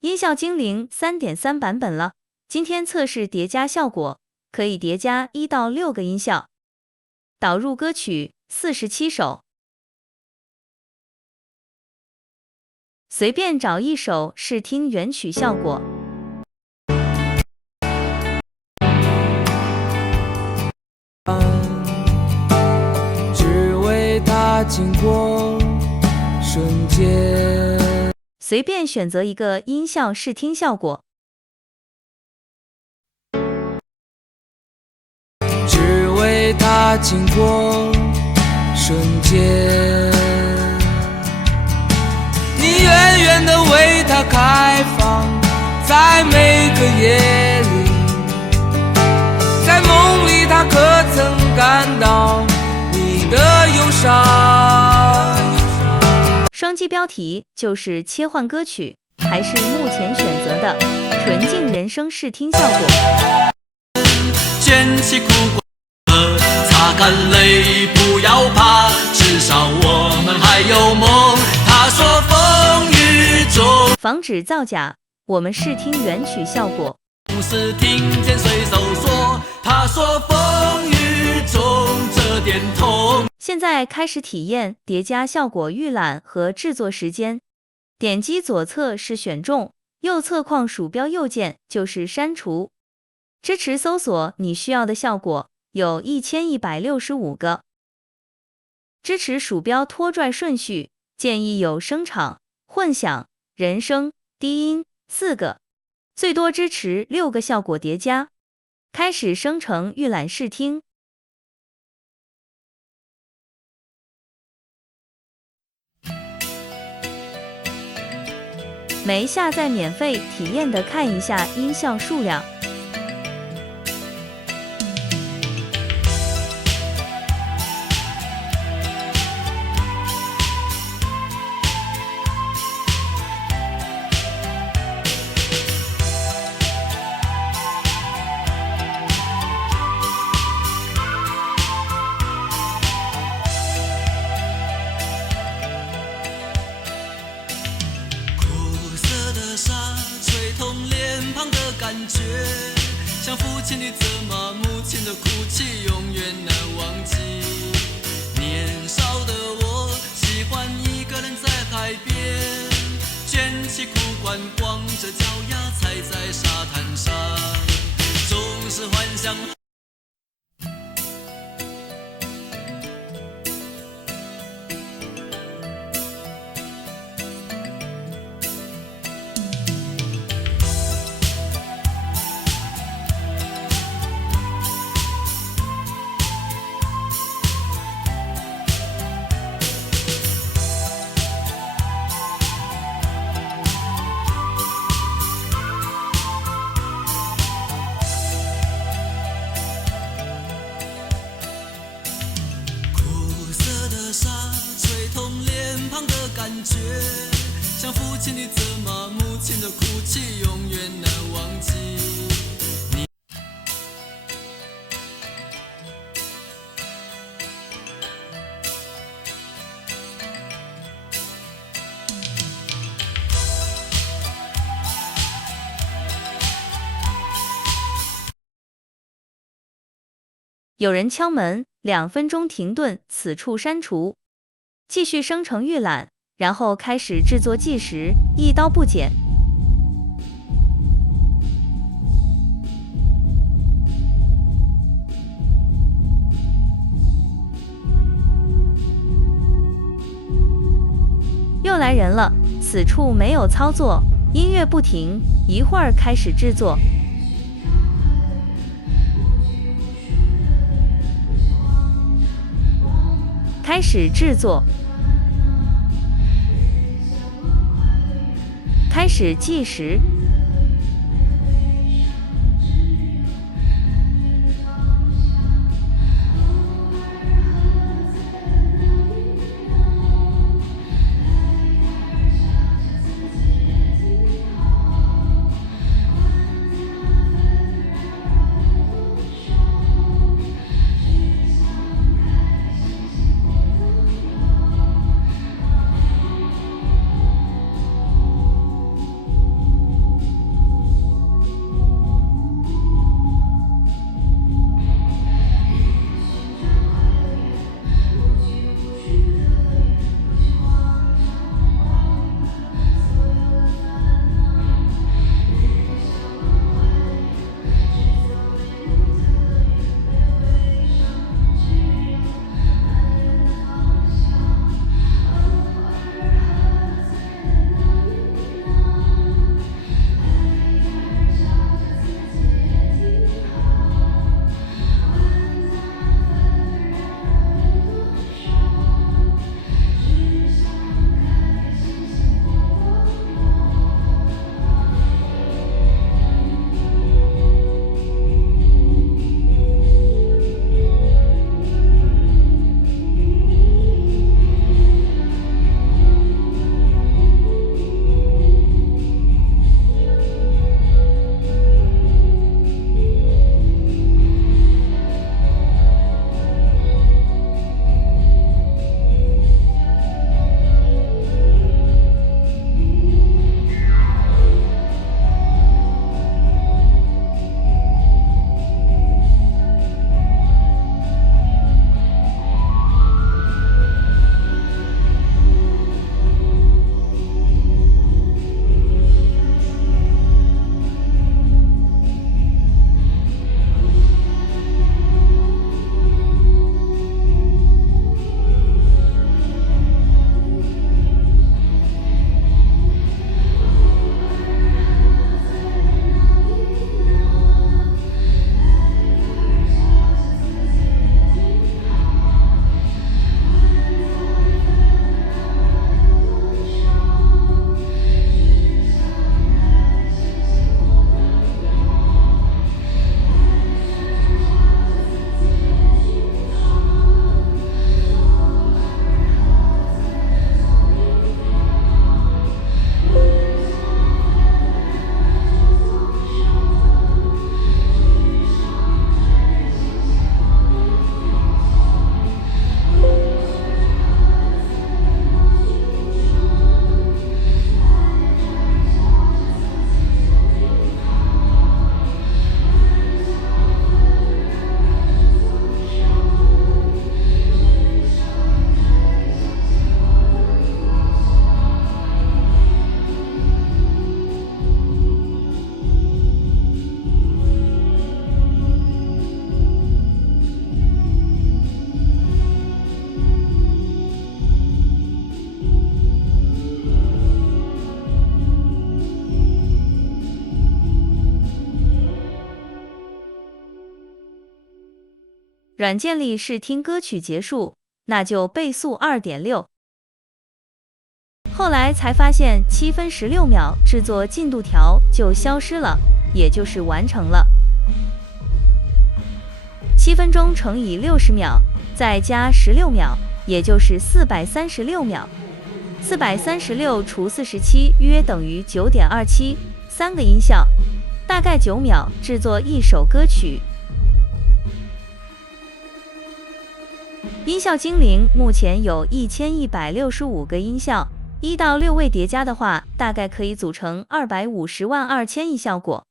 音效精灵 3.3 版本了，今天测试叠加效果，可以叠加1到6个音效。导入歌曲47首，随便找一首试听原曲效果。只为它经过瞬间。随便选择一个音效试听效果。只为它经过瞬间。你远远地为它开放，在每个夜里，在梦里它可曾感到你的忧伤？双击标题就是切换歌曲，还是目前选择的纯净人声试听效果。卷起苦瓜，擦干泪，不要怕，至少我们还有梦。他说风雨中，防止造假，我们试听原曲效果。总是听见水手说，他说风雨中这点痛。现在开始体验叠加效果预览和制作时间。点击左侧是选中，右侧框鼠标右键就是删除。支持搜索你需要的效果，有1165个。支持鼠标拖拽顺序，建议有声场、混响、人声、低音4个，最多支持6个效果叠加。开始生成预览试听。没下载免费体验的看一下音效数量。像父亲的责骂，母亲的哭泣，永远难忘记。年少的我，喜欢一个人在海边，卷起裤管，光着脚丫踩在沙滩上，总是幻想。像父亲的责骂，母亲的哭泣，永远难忘记。有人敲门，2分钟停顿，此处删除。继续生成预览，然后开始制作计时，一刀不剪。又来人了，此处没有操作，音乐不停，一会儿开始制作。开始制作，开始计时。软件里试听歌曲结束，那就倍速 2.6。后来才发现7分16秒制作进度条就消失了，也就是完成了。7分钟乘以60秒，再加16秒，也就是436秒。436除47约等于9.27， 3个音效，大概9秒制作一首歌曲。音效精灵目前有1165个音效，1到6位叠加的话，大概可以组成250万2千亿效果。